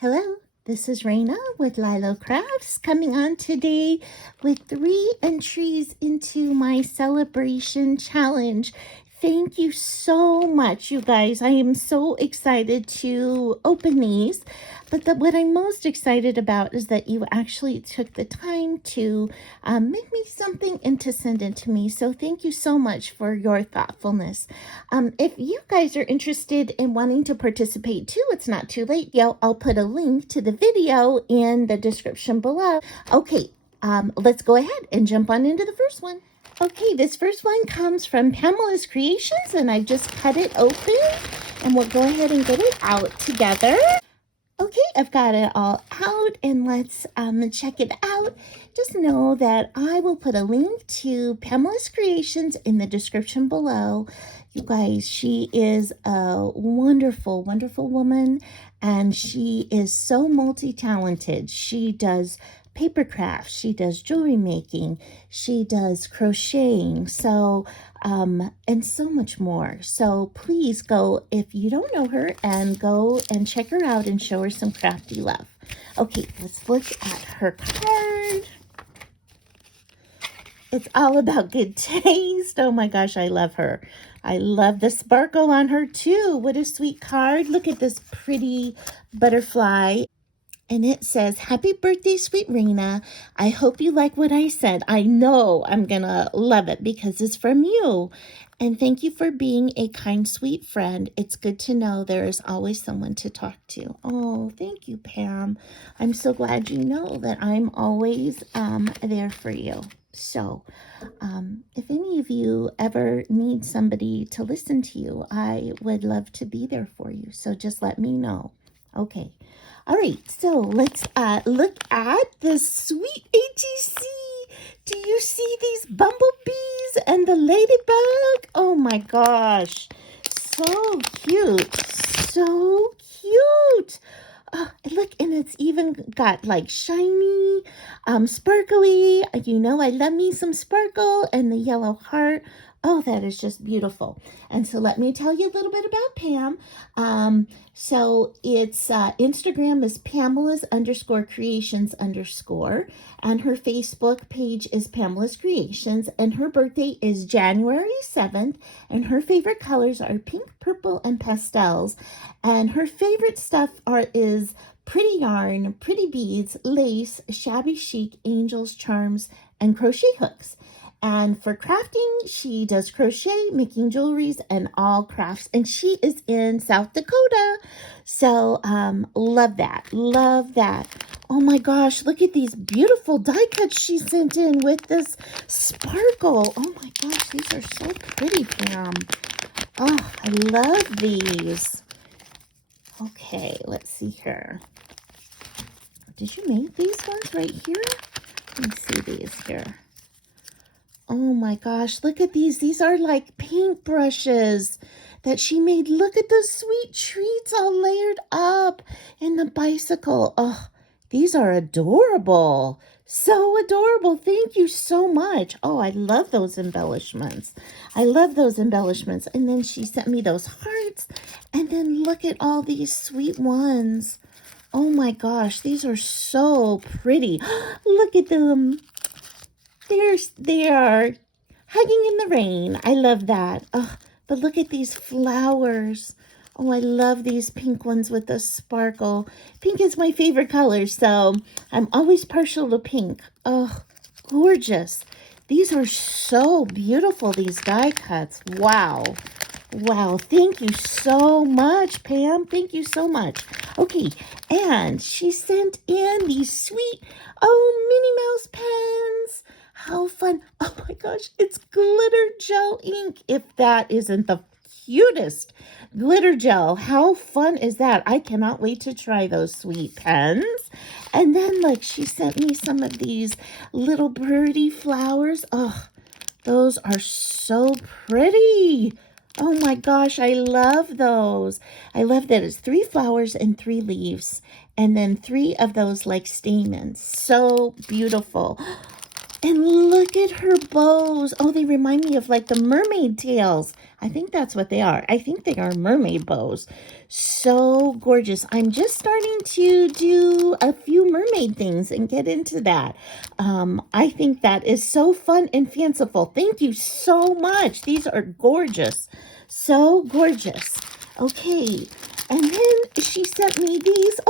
Hello, this is Raina with LYLO Crafts coming on today with 3 entries into my celebration challenge. Thank you so much, you guys. I am so excited to open these. But what I'm most excited about is that you actually took the time to make me something and to send it to me. So thank you so much for your thoughtfulness. If you guys are interested in wanting to participate too, it's not too late. I'll put a link to the video in the description below. Okay, let's go ahead and jump on into the first one. Okay, this first one comes from Pamelas Creations, and I just cut it open, and we'll go ahead and get it out together. Okay, I've got it all out, and let's check it out. Just know that I will put a link to Pamelas Creations in the description below. You guys, she is a wonderful, wonderful woman, and she is so multi-talented. She does paper crafts, she does jewelry making, she does crocheting, so and so much more. So please go, if you don't know her, and go and check her out and show her some crafty love. Okay, let's look at her card. It's all about good taste. Oh my gosh, I love her. I love the sparkle on her too. What a sweet card. Look at this pretty butterfly. And it says, "Happy birthday, sweet Raina. I hope you like what I said. I know I'm going to love it because it's from you. And thank you for being a kind, sweet friend. It's good to know there is always someone to talk to." Oh, thank you, Pam. I'm so glad you know that I'm always there for you. So, if any of you ever need somebody to listen to you, I would love to be there for you. So just let me know. Okay. All right, so let's look at this sweet ATC. Do you see these bumblebees and the ladybug? Oh my gosh, so cute, so cute. Look, and it's even got like shiny, sparkly. You know, I love me some sparkle, and the yellow heart. Oh, that is just beautiful. And so let me tell you a little bit about Pam. So it's Instagram is Pamelas_Creations_, and her Facebook page is Pamelas Creations, and her birthday is January 7th, and her favorite colors are pink, purple, and pastels, and her favorite stuff is pretty yarn, pretty beads, lace, shabby chic, angels, charms, and crochet hooks. And for crafting, she does crochet, making jewelries, and all crafts. And she is in South Dakota. So, love that. Love that. Oh my gosh, look at these beautiful die cuts she sent in with this sparkle. Oh my gosh, these are so pretty, Pam. Oh, I love these. Okay, let's see here. Did you make these ones right here? Let me see these here. Oh my gosh, look at these. These are like paint brushes that she made. Look at those sweet treats all layered up in the bicycle. Oh, these are adorable. So adorable. Thank you so much. Oh, I love those embellishments. I love those embellishments. And then she sent me those hearts. And then look at all these sweet ones. Oh my gosh, these are so pretty. Look at them. They are hugging in the rain. I love that. Oh, but look at these flowers. Oh, I love these pink ones with the sparkle. Pink is my favorite color, so I'm always partial to pink. Oh, gorgeous. These are so beautiful, these die cuts. Wow. Wow, thank you so much, Pam. Thank you so much. Okay, and she sent in these sweet, Minnie Mouse pens. How fun. Oh my gosh, it's glitter gel ink. If that isn't the cutest glitter gel, how fun is that? I cannot wait to try those sweet pens. And then, like, she sent me some of these little birdie flowers. Oh, those are so pretty. Oh my gosh, I love those. I love that it's 3 flowers and 3 leaves, and then 3 of those like stamens. So beautiful. And look at her bows. Oh, they remind me of like the mermaid tails. I think that's what they are. I think they are mermaid bows. So gorgeous. I'm just starting going to do a few mermaid things and get into that. I think that is so fun and fanciful. Thank you so much. These are gorgeous. So gorgeous. Okay. And then she sent me these,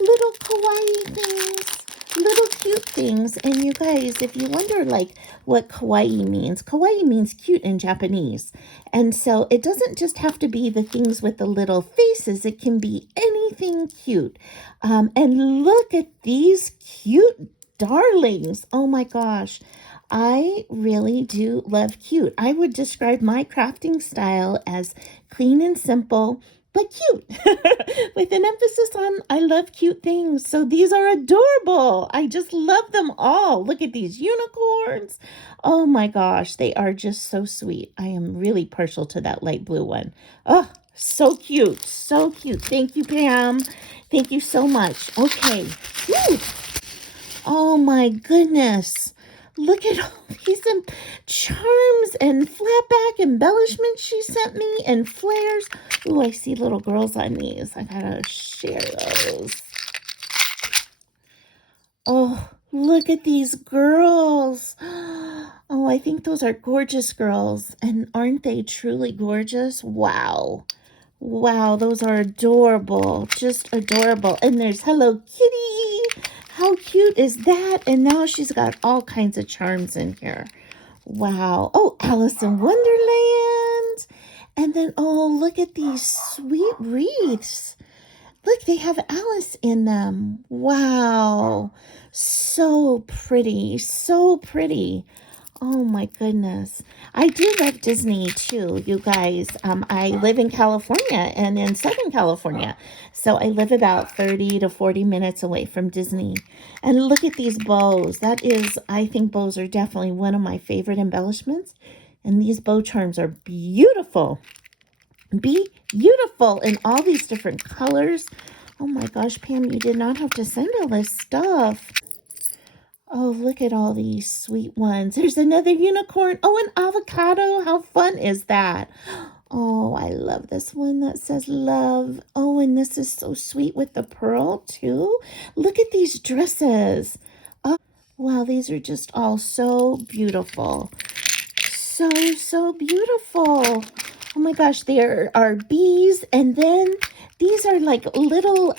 little kawaii things. Little cute things. And you guys, if you wonder like what kawaii means cute in Japanese. And so it doesn't just have to be the things with the little faces. It can be anything cute. And look at these cute darlings. Oh my gosh. I really do love cute. I would describe my crafting style as clean and simple, but cute, with an emphasis on I love cute things. So these are adorable. I just love them all. Look at these unicorns. Oh my gosh, they are just so sweet. I am really partial to that light blue one. Oh, so cute, so cute. Thank you, Pam. Thank you so much. Okay. Woo. Oh my goodness. Look at all these charms and flatback embellishments she sent me and flares. Ooh, I see little girls on these. I gotta share those. Oh, look at these girls. Oh, I think those are gorgeous girls. And aren't they truly gorgeous? Wow. Wow, those are adorable. Just adorable. And there's Hello Kitty. How cute is that? And now she's got all kinds of charms in here. Wow. Oh, Alice in Wonderland. And then, oh, look at these sweet wreaths. Look, they have Alice in them. Wow. So pretty. So pretty. Oh my goodness. I do love Disney too, you guys. I live in California and in Southern California. So I live about 30 to 40 minutes away from Disney. And look at these bows. I think bows are definitely one of my favorite embellishments. And these bow charms are beautiful. Beautiful in all these different colors. Oh my gosh, Pam, you did not have to send all this stuff. Oh, look at all these sweet ones. There's another unicorn. Oh, an avocado. How fun is that? Oh, I love this one that says love. Oh, and this is so sweet with the pearl too. Look at these dresses. Oh, wow, these are just all so beautiful. So beautiful. Oh my gosh, there are bees. And then these are like little,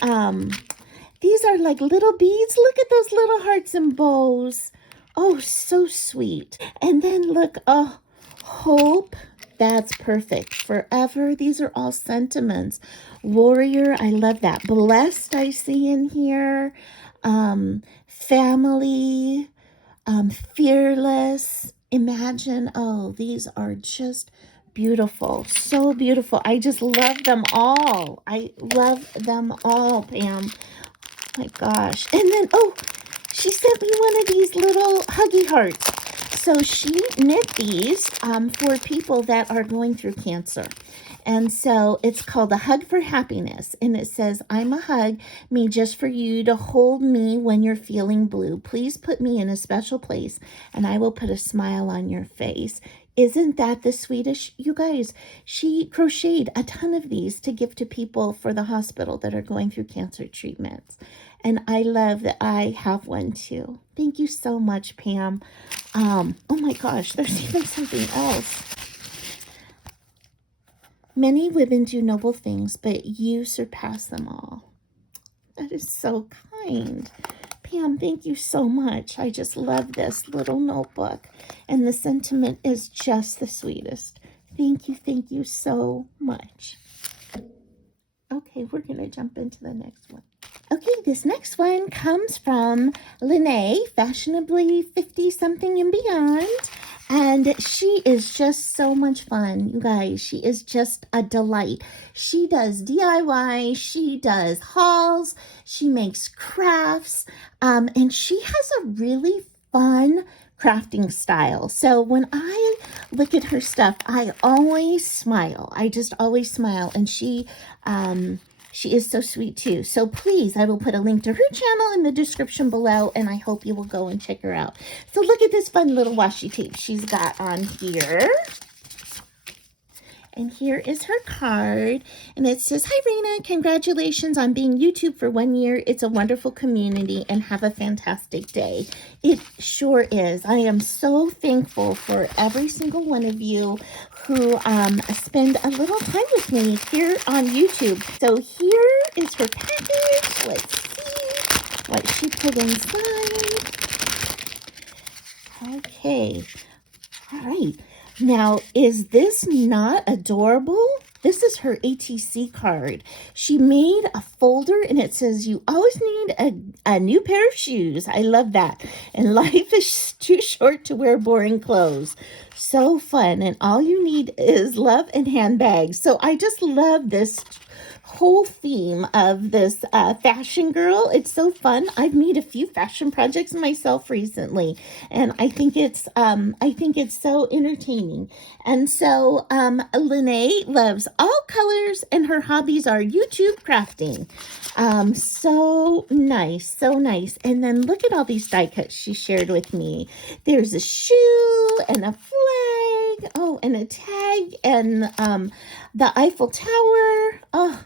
beads. Look at those little hearts and bows. Oh, so sweet. And then look, oh, hope. That's perfect. Forever. These are all sentiments. Warrior. I love that. Blessed I see in here. Family. Fearless. Imagine. Oh, these are just beautiful. So beautiful. I just love them all. I love them all, Pam. My gosh. And then, oh, she sent me one of these little huggy hearts. So she knit these for people that are going through cancer. And so it's called a Hug for Happiness. And it says, I'm a hug made just for you to hold me when you're feeling blue. Please put me in a special place and I will put a smile on your face. Isn't that the sweetest? You guys, she crocheted a ton of these to give to people for the hospital that are going through cancer treatments. And I love that I have one too. Thank you so much, Pam. Oh my gosh, there's even something else. Many women do noble things, but you surpass them all. That is so kind. Pam, thank you so much. I just love this little notebook. And the sentiment is just the sweetest. Thank you so much. Okay, we're going to jump into the next one. Okay, this next one comes from Lene, Fashionably 50-something and beyond. And she is just so much fun, you guys. She is just a delight. She does DIY, she does hauls, she makes crafts, and she has a really fun crafting style. So when I look at her stuff, I always smile. I just always smile. And she is so sweet too. So please, I will put a link to her channel in the description below, and I hope you will go and check her out. So look at this fun little washi tape she's got on here. And here is her card. And it says, "Hi, Raina. Congratulations on being YouTube for 1 year. It's a wonderful community and have a fantastic day." It sure is. I am so thankful for every single one of you who spend a little time with me here on YouTube. So here is her package. Let's see what she put inside. Okay. All right. Now, is this not adorable? This is her ATC card. She made a folder and it says, "You always need a new pair of shoes." I love that. And life is too short to wear boring clothes. So fun. And all you need is love and handbags. So I just love this whole theme of this fashion girl. It's so fun. I've made a few fashion projects myself recently, and I think it's so entertaining. And so Lene loves all colors, and her hobbies are YouTube crafting. So nice, so nice. And then look at all these die cuts she shared with me. There's a shoe and a flag, oh, and a tag, and the Eiffel Tower. Oh,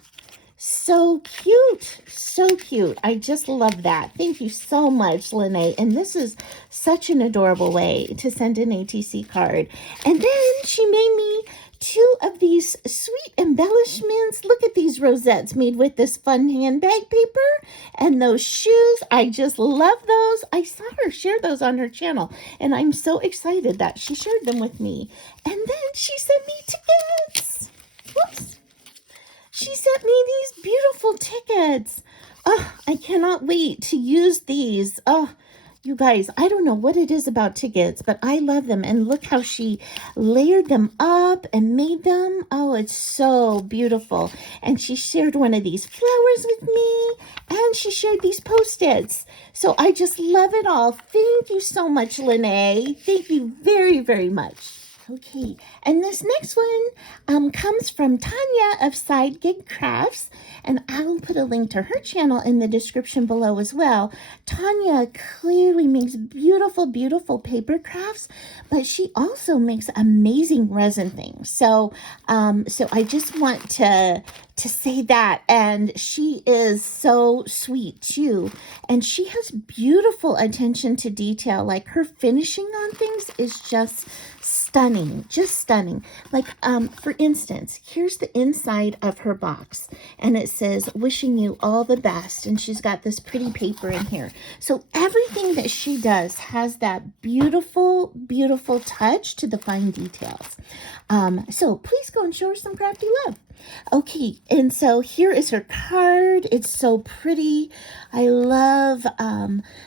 so cute. So cute. I just love that. Thank you so much, Lene. And this is such an adorable way to send an ATC card. And then she made me 2 of these sweet embellishments. Look at these rosettes made with this fun handbag paper and those shoes. I just love those. I saw her share those on her channel, and I'm so excited that she shared them with me. And then she sent me tickets. Whoops. She sent me these beautiful tickets. Oh, I cannot wait to use these. Oh, you guys, I don't know what it is about tickets, but I love them. And look how she layered them up and made them. Oh, it's so beautiful. And she shared one of these flowers with me, and she shared these Post-its. So I just love it all. Thank you so much, Lene. Thank you very, very much. Okay, and this next one comes from Tanya of Side Gig Crafts, and I will put a link to her channel in the description below as well. Tanya clearly makes beautiful, beautiful paper crafts, but she also makes amazing resin things. So I just want to say that. And she is so sweet too, and she has beautiful attention to detail. Like, her finishing on things is just stunning, just stunning. Like, for instance, here's the inside of her box, and it says, "Wishing you all the best," and she's got this pretty paper in here. So everything that she does has that beautiful, beautiful touch to the fine details. So please go and show her some crafty love. Okay, and so here is her card. It's so pretty. I love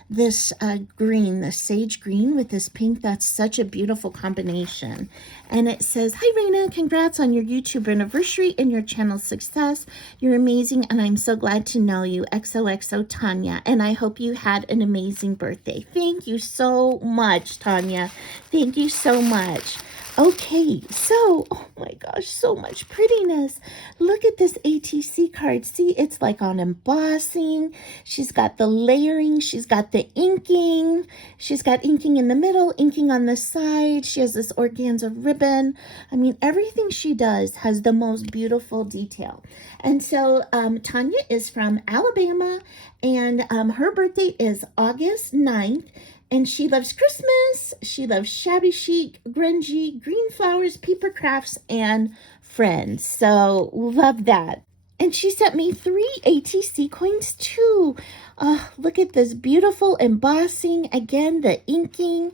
this green, the sage green with this pink. That's such a beautiful combination. And it says, "Hi, Raina. Congrats on your YouTube anniversary and your channel's success. You're amazing, and I'm so glad to know you. XOXO Tanya. And I hope you had an amazing birthday." Thank you so much, Tanya. Thank you so much. Okay, so, oh my gosh, so much prettiness. Look at this ATC card. See, it's like on embossing. She's got the layering. She's got the inking. She's got inking in the middle, inking on the side. She has this organza ribbon. I mean, everything she does has the most beautiful detail. And so Tanya is from Alabama, and her birthday is August 9th. And she loves Christmas, she loves shabby chic, grungy, green flowers, paper crafts, and friends. So love that. And she sent me 3 ATC coins too. Look at this beautiful embossing. Again, the inking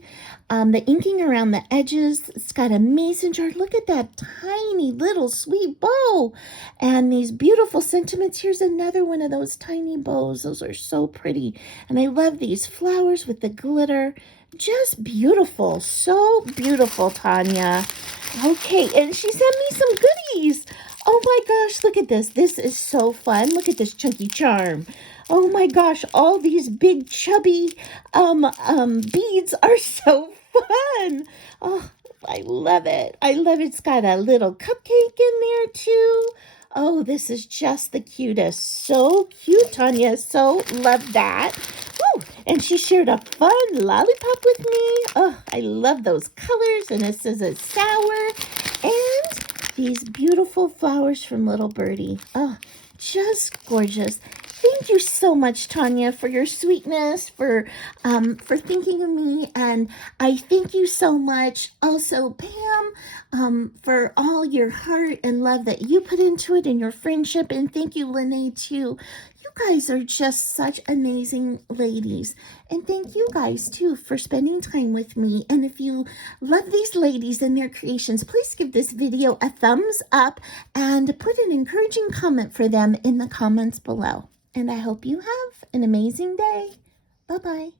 around the edges. It's got a mason jar. Look at that tiny little sweet bow. And these beautiful sentiments. Here's another one of those tiny bows. Those are so pretty. And I love these flowers with the glitter. Just beautiful. So beautiful, Tanya. Okay, and she sent me some goodies. Oh my gosh, look at this. This is so fun. Look at this chunky charm. Oh my gosh, all these big chubby beads are so fun. Oh, I love it. I love it. It's got a little cupcake in there too. Oh, this is just the cutest. So cute, Tanya. So love that. Woo! And she shared a fun lollipop with me. Oh, I love those colors. And it says it's sour. And these beautiful flowers from Little Birdie. Oh, just gorgeous. Thank you so much, Tanya, for your sweetness, for thinking of me, and I thank you so much also, Pam, for all your heart and love that you put into it and your friendship, and thank you, Lene, too. You guys are just such amazing ladies, and thank you guys, too, for spending time with me. And if you love these ladies and their creations, please give this video a thumbs up and put an encouraging comment for them in the comments below. And I hope you have an amazing day. Bye-bye.